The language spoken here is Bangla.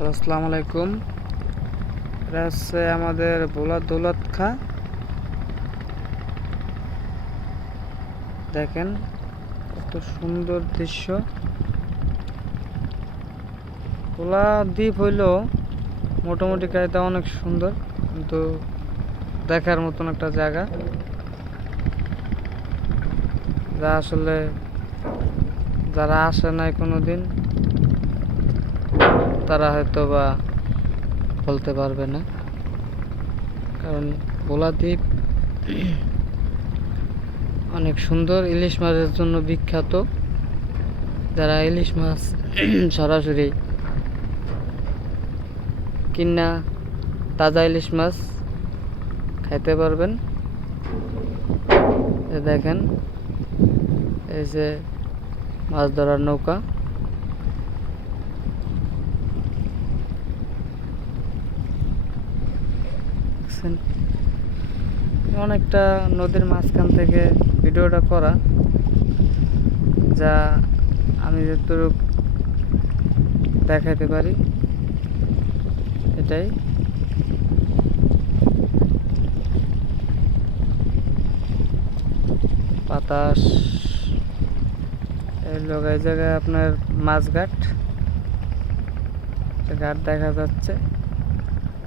হ্যালো, আসসালামু আলাইকুম। এটা হচ্ছে আমাদের ভোলা দৌলত খা। দেখেন কত সুন্দর দৃশ্য। ভোলা দ্বীপ হইল মোটামুটি কায়দা অনেক সুন্দর, কিন্তু দেখার মতন একটা জায়গা, যা আসলে যারা আসে নাই কোনোদিন তারা হয়তো বা বলতে পারবে না। কারণ ভোলা দ্বীপ অনেক সুন্দর, ইলিশ মাছের জন্য বিখ্যাত। যারা ইলিশ মাছ সরাসরি কিনা তাজা ইলিশ মাছ খাইতে পারবেন। দেখেন এই যে মাছ ধরার নৌকা, অনেকটা নদীর মাঝখান থেকে ভিডিওটা করা, যা আমি যতটুকু দেখাইতে পারি এটাই। বাতাস এই জায়গায় আপনার মাছঘাট ঘাট দেখা যাচ্ছে।